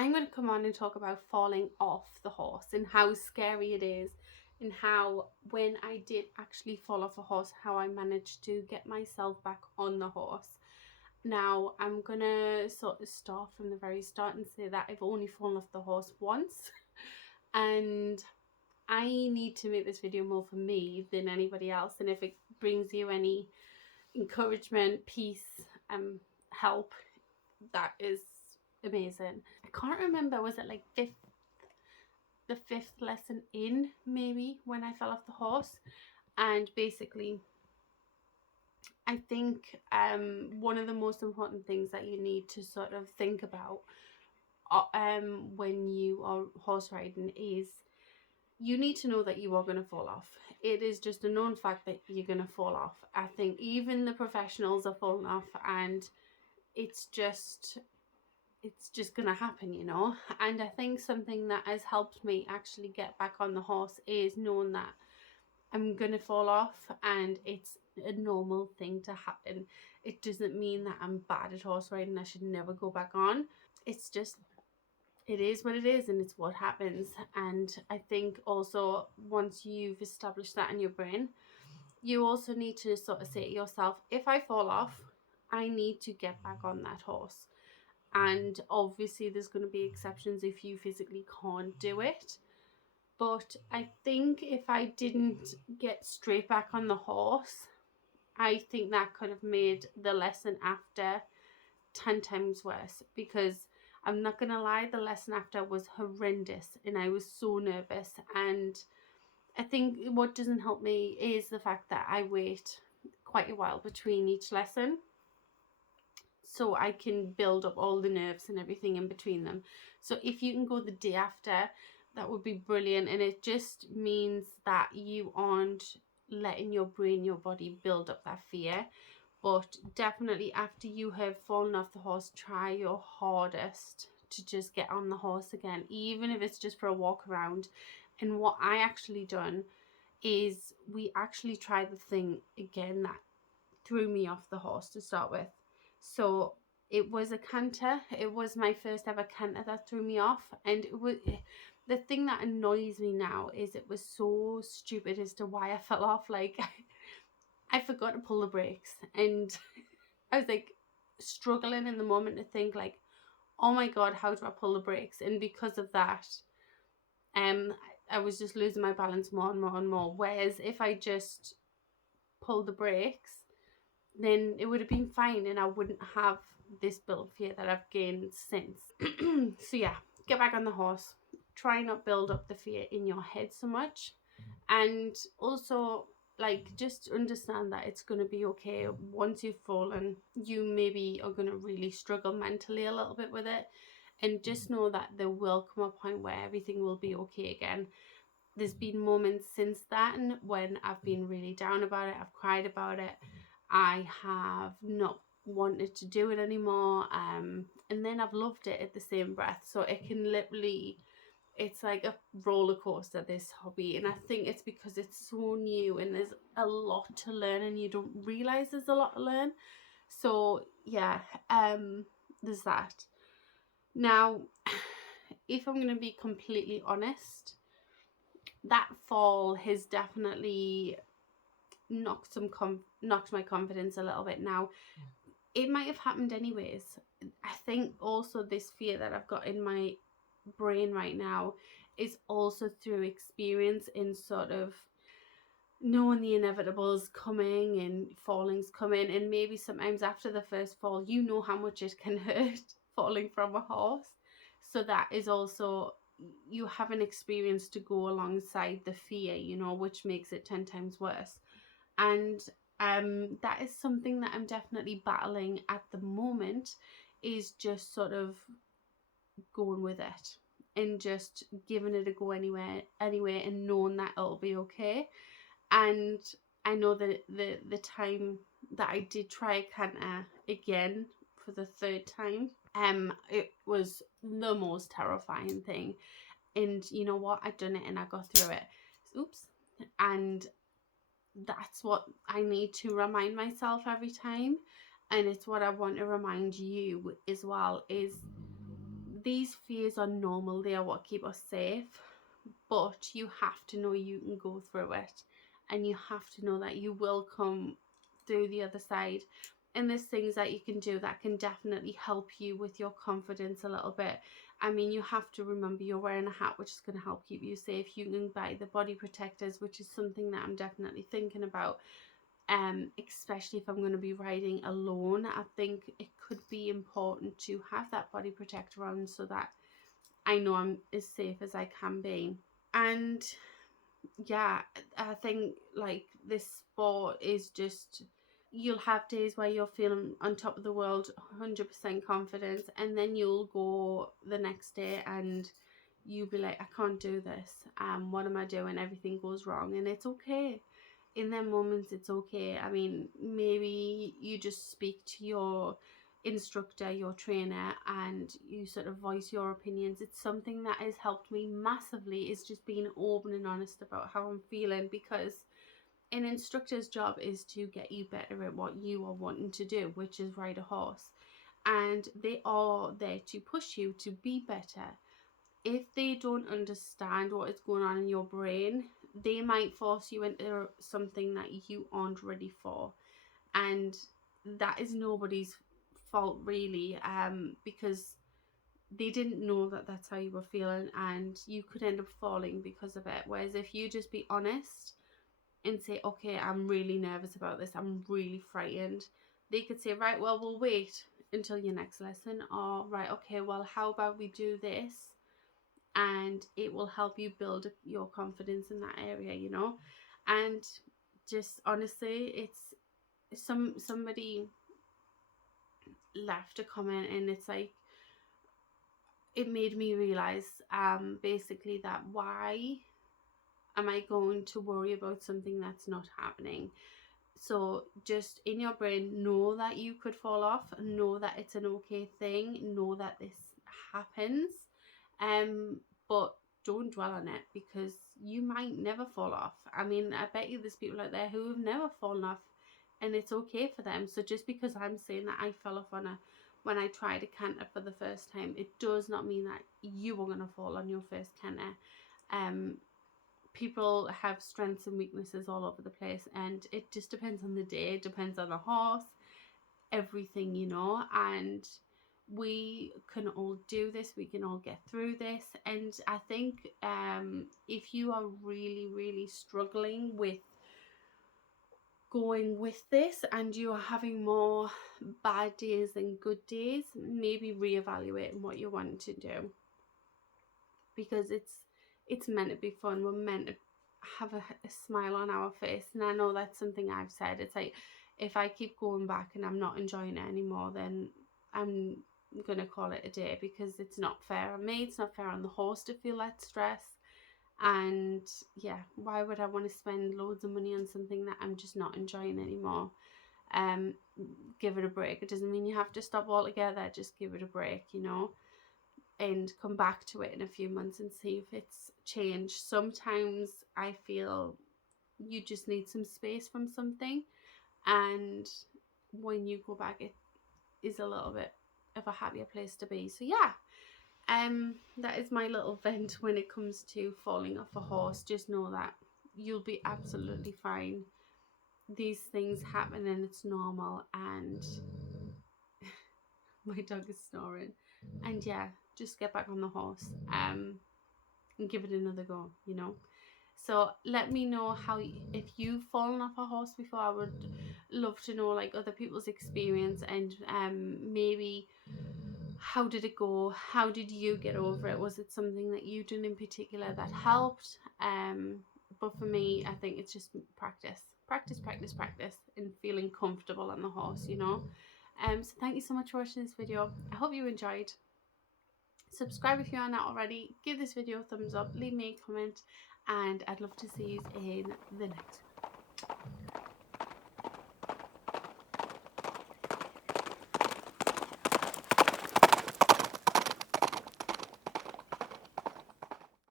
I'm going to come on and talk about falling off the horse and how scary it is, and how when I did actually fall off a horse, how I managed to get myself back on the horse. Now, I'm going to sort of start from the very start and say that I've only fallen off the horse once, and I need to make this video more for me than anybody else. And if it brings you any encouragement, peace, help, that is amazing. I can't remember, was it like the fifth lesson in, maybe, when I fell off the horse? And basically, I think one of the most important things that you need to sort of think about when you are horse riding is you need to know that you are going to fall off. It is just a known fact that you're going to fall off. I think even the professionals are falling off, and it's just going to happen, you know. And I think something that has helped me actually get back on the horse is knowing that I'm going to fall off, and it's a normal thing to happen. It doesn't mean that I'm bad at horse riding, I should never go back on. It's just, it is what it is, and it's what happens. And I think also once you've established that in your brain, you also need to sort of say to yourself, if I fall off, I need to get back on that horse. And obviously there's going to be exceptions if you physically can't do it. But I think if I didn't get straight back on the horse, I think that could have made the lesson after 10 times worse, because I'm not going to lie, the lesson after was horrendous and I was so nervous. And I think what doesn't help me is the fact that I wait quite a while between each lesson, so I can build up all the nerves and everything in between them. So if you can go the day after, that would be brilliant. And it just means that you aren't letting your brain, your body build up that fear. But definitely after you have fallen off the horse, try your hardest to just get on the horse again, even if it's just for a walk around. And what I actually done is we actually tried the thing again that threw me off the horse to start with. So it was a canter. It was my first ever canter that threw me off. And it was, the thing that annoys me now is it was so stupid as to why I fell off. Like, I forgot to pull the brakes, and I was like struggling in the moment to think like, oh my god, how do I pull the brakes? And because of that, I was just losing my balance more and more and more. Whereas if I just pulled the brakes, then it would have been fine and I wouldn't have this build fear that I've gained since. So yeah, get back on the horse. Try not build up the fear in your head so much. And also, like, just understand that it's going to be okay. Once you've fallen, you maybe are going to really struggle mentally a little bit with it. And just know that there will come a point where everything will be okay again. There's been moments since then when I've been really down about it. I've cried about it. I have not wanted to do it anymore. And then I've loved it at the same breath. So it can literally, it's like a roller coaster, this hobby. And I think it's because it's so new and there's a lot to learn and you don't realize there's a lot to learn. So yeah, there's that. Now, if I'm going to be completely honest, that fall has definitely knocked my confidence a little bit. Now, it might have happened anyways. I think also this fear that I've got in my brain right now is also through experience in sort of knowing the inevitables coming and fallings coming, and maybe sometimes after the first fall you know how much it can hurt falling from a horse. So that is also, you have an experience to go alongside the fear, you know, which makes it 10 times worse. And that is something that I'm definitely battling at the moment, is just sort of going with it and just giving it a go anyway, and knowing that it'll be okay. And I know that the time that I did try a canter again for the third time, it was the most terrifying thing. And you know what, I'd done it and I got through it. Oops. And that's what I need to remind myself every time, and it's what I want to remind you as well, is these fears are normal, they are what keep us safe, but you have to know you can go through it, and you have to know that you will come through the other side. And there's things that you can do that can definitely help you with your confidence a little bit. I mean, you have to remember you're wearing a hat, which is going to help keep you safe. You can buy the body protectors, which is something that I'm definitely thinking about. Especially if I'm going to be riding alone, I think it could be important to have that body protector on so that I know I'm as safe as I can be. And yeah, I think like this sport is just, you'll have days where you're feeling on top of the world, 100% confidence, and then you'll go the next day and you'll be like, I can't do this. What am I doing? Everything goes wrong, and it's okay. In them moments, it's okay. I mean, maybe you just speak to your instructor, your trainer, and you sort of voice your opinions. It's something that has helped me massively, is just being open and honest about how I'm feeling, because an instructor's job is to get you better at what you are wanting to do, which is ride a horse, and they are there to push you to be better. If they don't understand what is going on in your brain, they might force you into something that you aren't ready for, and that is nobody's fault really, because they didn't know that that's how you were feeling, and you could end up falling because of it. Whereas if you just be honest and say, okay, I'm really nervous about this, I'm really frightened, they could say, right, well, we'll wait until your next lesson, or right, okay, well, how about we do this, and it will help you build your confidence in that area, you know. And just honestly, it's somebody left a comment, and it's like, it made me realize basically that, why am I going to worry about something that's not happening? So just in your brain, know that you could fall off, know that it's an okay thing, know that this happens, but don't dwell on it, because you might never fall off. I mean, I bet you there's people out there who have never fallen off, and it's okay for them. So just because I'm saying that I fell off when I tried a canter for the first time, it does not mean that you are going to fall on your first canter. People have strengths and weaknesses all over the place, and it just depends on the day, it depends on the horse, everything, you know. And we can all do this, we can all get through this. And I think if you are really struggling with going with this, and you are having more bad days than good days, maybe reevaluate what you want to do, because it's meant to be fun. We're meant to have a smile on our face. And I know that's something I've said. It's like, if I keep going back and I'm not enjoying it anymore, then I'm gonna call it a day, because it's not fair on me, it's not fair on the horse to feel that stress. And yeah, why would I want to spend loads of money on something that I'm just not enjoying anymore? Give it a break. It doesn't mean you have to stop altogether, just give it a break, you know, and come back to it in a few months and see if it's changed. Sometimes I feel you just need some space from something, and when you go back, it is a little bit of a happier place to be. So yeah, that is my little vent when it comes to falling off a horse. Just know that you'll be absolutely fine. These things happen and it's normal. And my dog is snoring. And yeah, just get back on the horse and give it another go, you know. So let me know how, if you've fallen off a horse before. I would love to know like other people's experience, and maybe how did it go? How did you get over it? Was it something that you did in particular that helped? But for me, I think it's just practice, and feeling comfortable on the horse, you know. So thank you so much for watching this video. I hope you enjoyed. Subscribe if you are not already. Give this video a thumbs up. Leave me a comment, and I'd love to see you in the next one.